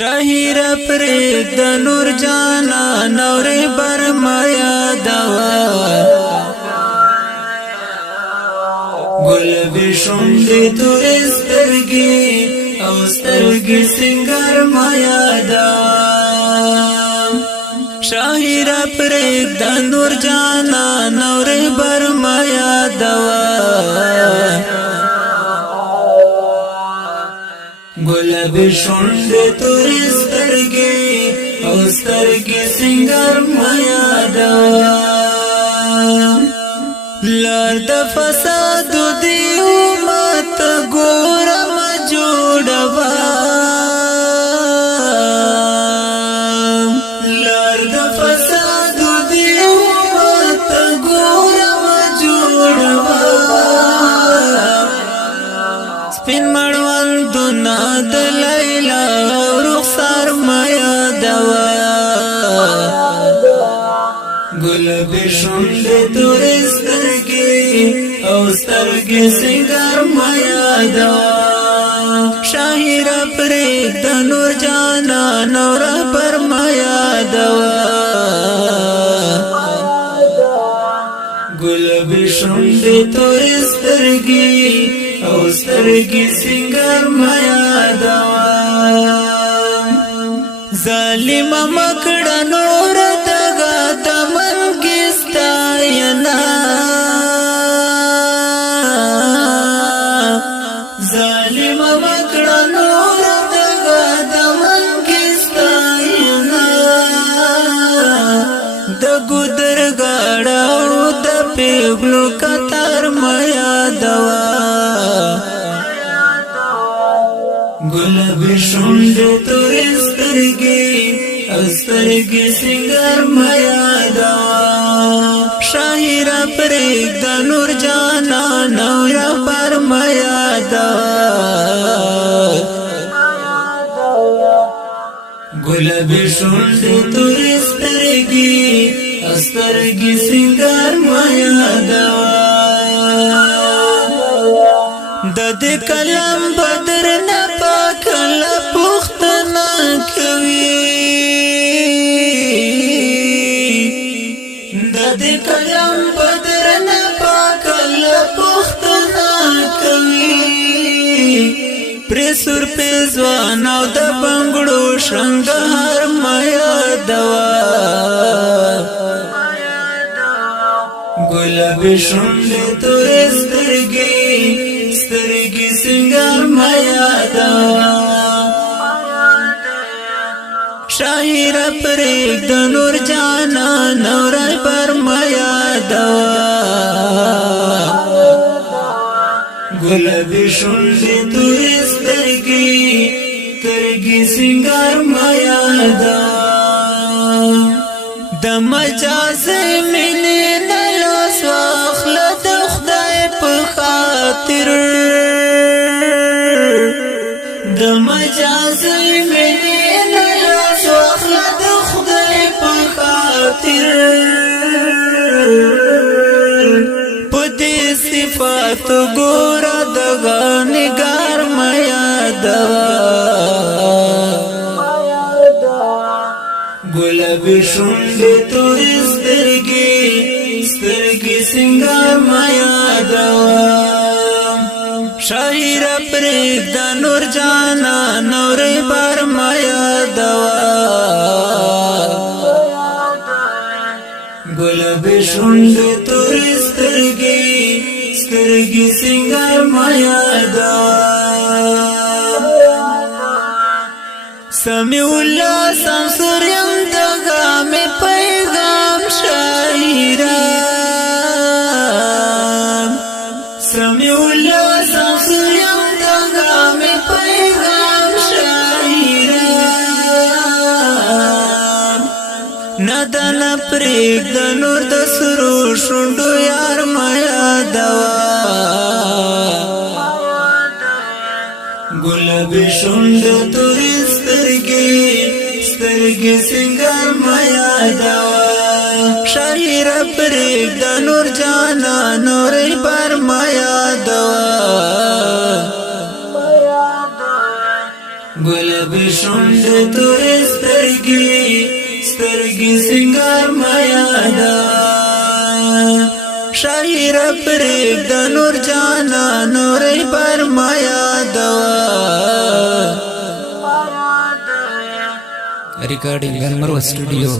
شاهیر پرید د نور جانا نور برمایا دوا گل بشوندی تو استرگی او سترگی سنگر مایا دوا شاهیر پرید د نور جانا نور برمایا دوا گلاب شوند توری سترگی او سترگی سنگر مایا دوا لار د فساد دی امت ګورم جوړوا لار د فساد دی امت ګورم جوړوا سپین مړوند دنا د لیلا رخسار مایا دوا گلاب شوند تور سترگی او سترگی سنگر مایا دوا شاهیر پرید د نور جانا نور پر مایا دوا گلاب شوند تور سترگی او سترگی سنگر مایا دوا ظالم مکڑا نور دگا دمن کستاینا ظالم مکڑا نور دگا دمن کستاینا د ګدر گاڑاو د پیغلو کتر مایا دوا گلاب شوند تور سترگی او سترگی سنگر مایا دوا شاهیر پرید د نور جانا نور پر مایا دوا گلاب شوند تور سترگی او سترگی سنگر مایا دوا د دې کلم بدر نه پاکل پختنا کوي د دې کلم بدر نه پاکل پختنا کوي پر سر په ځوان او د بنگړو شنګار مایا دوا گلاب شوند تور سترگی سترگی سنگر مایا دوا شاهیر پرید د نور جانا نور پر مایا دوا گلاب شوند تور سترگی سترگی سنگر مایا دوا د مجاز مینې نه لاس واخله د خدای په خاطر د مجاز مینې نه لاس واخله د خدای په خاطر په دې صفات ګوره دغه نګار مایا دوا گلاب شوند تور سترگی سترگی سنگر مایا دوا شاهیر پرید د نور جانا نور بر مایا دوا گلاب شوند تور سترگی سترگی سنگر مایا دوا سمیع الله سمسور یم دغه می پیغام شاعران سمیع الله سمسور یم دغه می پیغام شاعران ندل پرید د نور د سرو شوندو یار مایا دوا گلاب شوند تور سترگی سترگی سنگر مایا دوا شاهیر پرید د نور جانا نور پر مایا دوا گل گلابی شونډې تورې سترګې سنگار ما یادا شاعر پرېږده نور جانا نورې پر ما یادا Recording Anmar Studio.